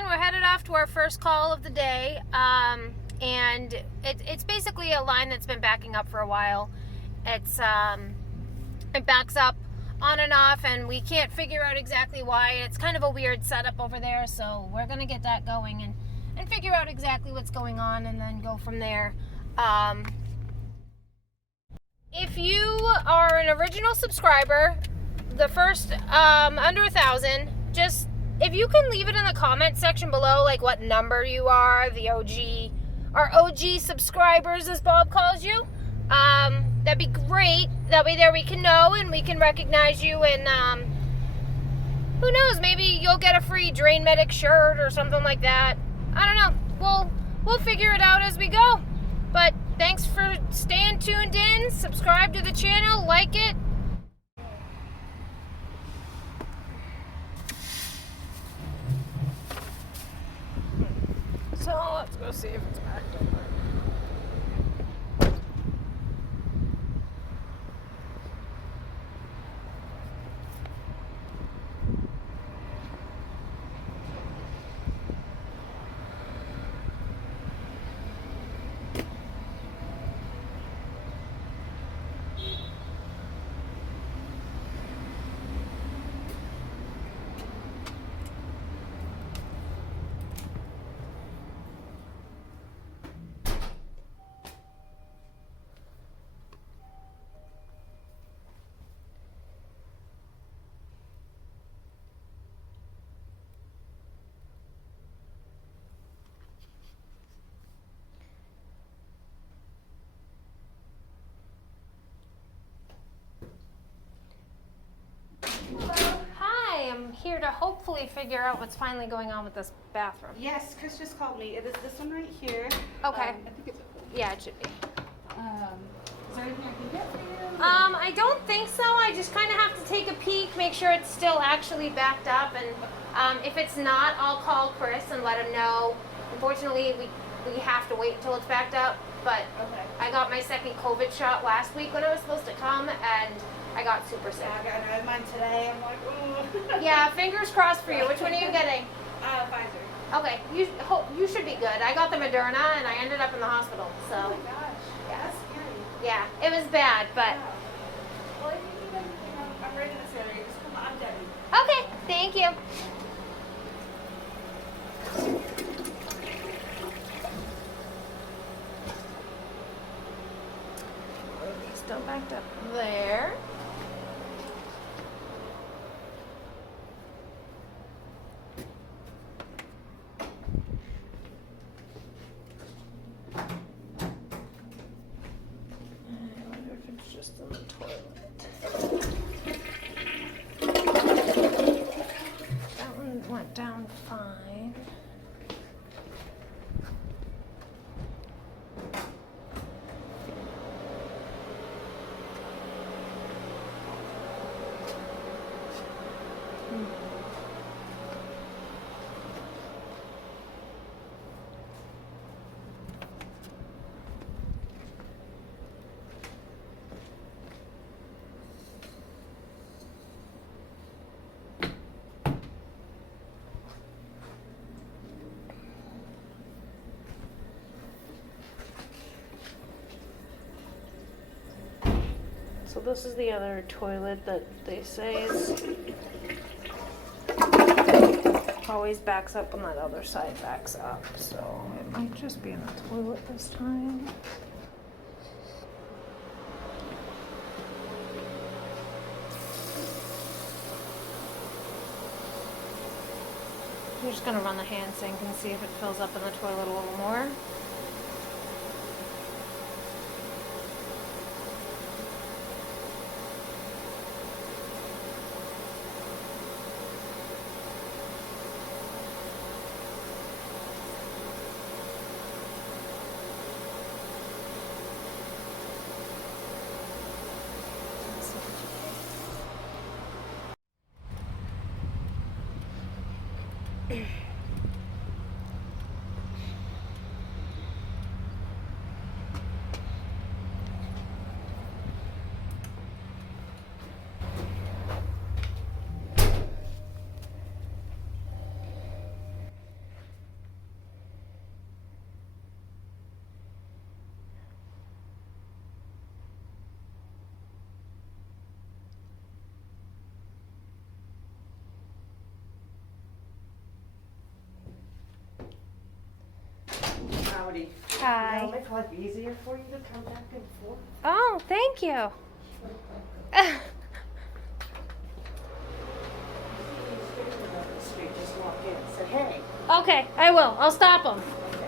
everyone. We're headed off to our first call of the day, and it's basically a line that's been backing up for a while. It backs up on and off, and we can't figure out exactly why. It's kind of a weird setup over there, so we're gonna get that going and figure out exactly what's going on, and then go from there. If you are an original subscriber, the first under 1,000, just if you can leave it in the comment section below, like what number you are, the OG, our OG subscribers, as Bob calls you, that'd be great. That way there we can know and we can recognize you, and who knows, maybe you'll get a free Drain Addict shirt or something like that. I don't know. We'll figure it out as we go. But thanks for staying tuned in. Subscribe to the channel, like it. So let's go see if it's backed up. Here to hopefully figure out what's finally going on with this bathroom. Yes, Chris just called me. It is this one right here. Okay. I think it's open. Yeah, it should be. Is there anything I can get for you? I don't think so. I just kind of have to take a peek, make sure it's still actually backed up, and if it's not, I'll call Chris and let him know. Unfortunately, we have to wait until it's backed up, but Okay. I got my second COVID shot last week when I was supposed to come, and I got super sick. Yeah, I got mine today. I'm like, ooh. Yeah, fingers crossed for you. Which one are you getting? Pfizer. Okay, you should be good. I got the Moderna, and I ended up in the hospital, so. Oh my gosh. Yeah, that's scary. Yeah, it was bad, but. Yeah. Well, if you need anything, I'm right in this area. Just come on, I'm Debbie. Okay, thank you. Still backed up there. I wonder if it's just in the toilet. That one went down fine. So this is the other toilet that they say is always backs up when that other side backs up. So it might just be in the toilet this time. We're just gonna run the hand sink and see if it fills up in the toilet a little more. Howdy. Hi. It'll make life easier for you to come back and forth. Oh, thank you. Street, just walk in and say, hey. Okay, I will. I'll stop them. Okay.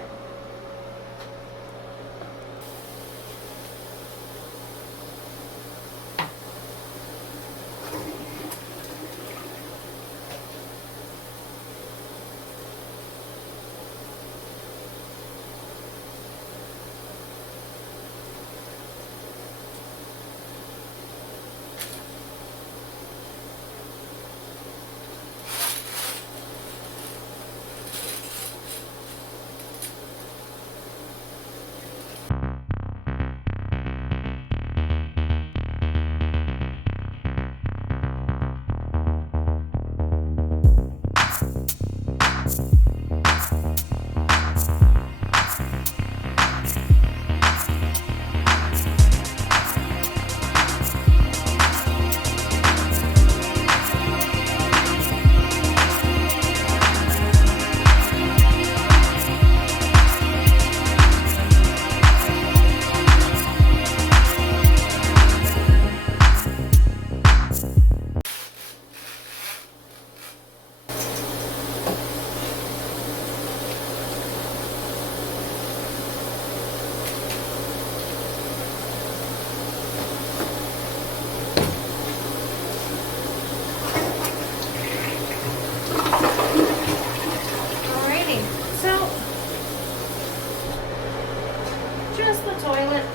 Alrighty. So, just the toilet.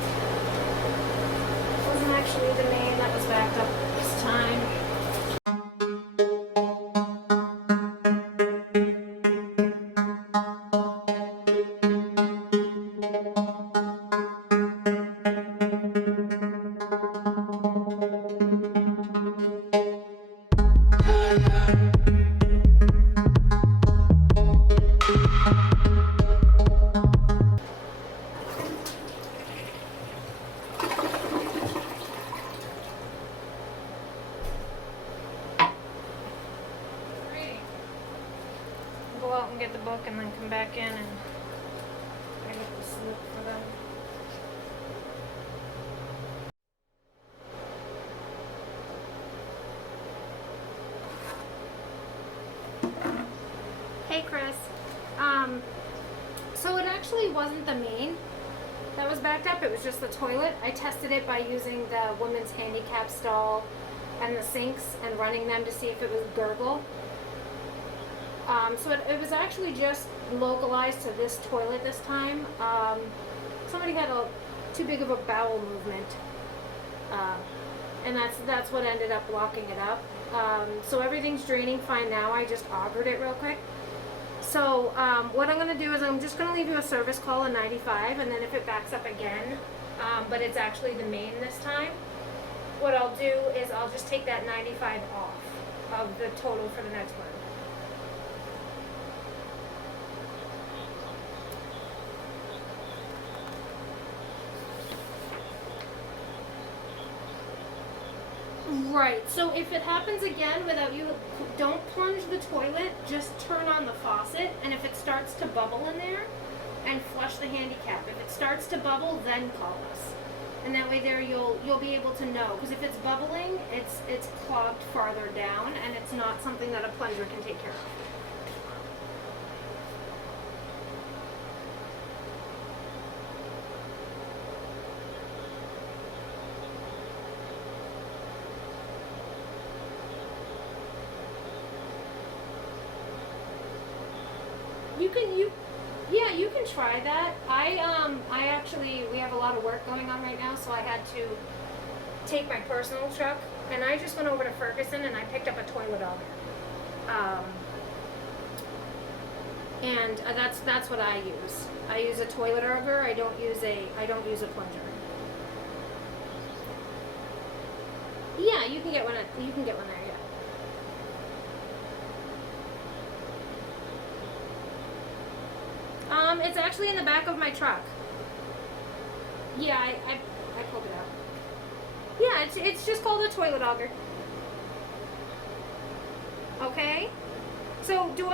Wasn't actually the main that was backed up this time. Go out and get the book and then come back in and I get the slip for them. Hey Chris. So it actually wasn't the main that was backed up, it was just the toilet. I tested it by using the women's handicap stall and the sinks and running them to see if it was gurgle. So it was actually just localized to this toilet this time. Somebody had too big of a bowel movement, and that's what ended up blocking it up. So everything's draining fine now. I just augured it real quick. So what I'm going to do is I'm just going to leave you a service call in 95, and then if it backs up again, but it's actually the main this time, what I'll do is I'll just take that 95 off of the total for the next one. Right, so if it happens again without you, don't plunge the toilet, just turn on the faucet, and if it starts to bubble in there, and flush the handicap. If it starts to bubble, then call us. And that way there you'll be able to know, because if it's bubbling, it's clogged farther down, and it's not something that a plunger can take care of. You can try that. I actually, we have a lot of work going on right now, so I had to take my personal truck, and I just went over to Ferguson and I picked up a toilet auger. And that's what I use. I use a toilet auger. I don't use a plunger. Yeah, you can get one. You can get one there. Yeah. It's actually in the back of my truck. Yeah, I pulled it out. Yeah, it's just called a toilet auger. Okay? So do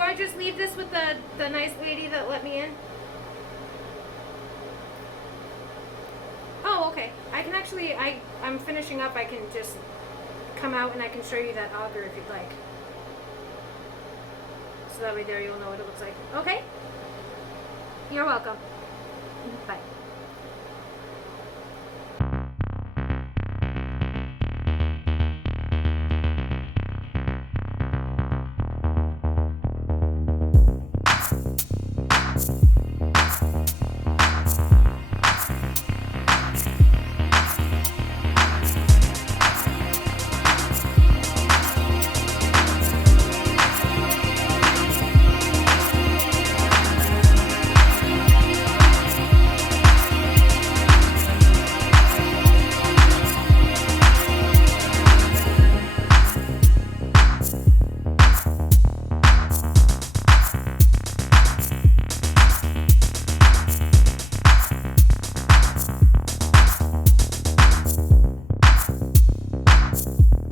I just leave this with the nice lady that let me in? Okay. I can actually, I'm finishing up. I can just come out and I can show you that auger if you'd like. So that way there you'll know what it looks like. Okay? You're welcome. Bye.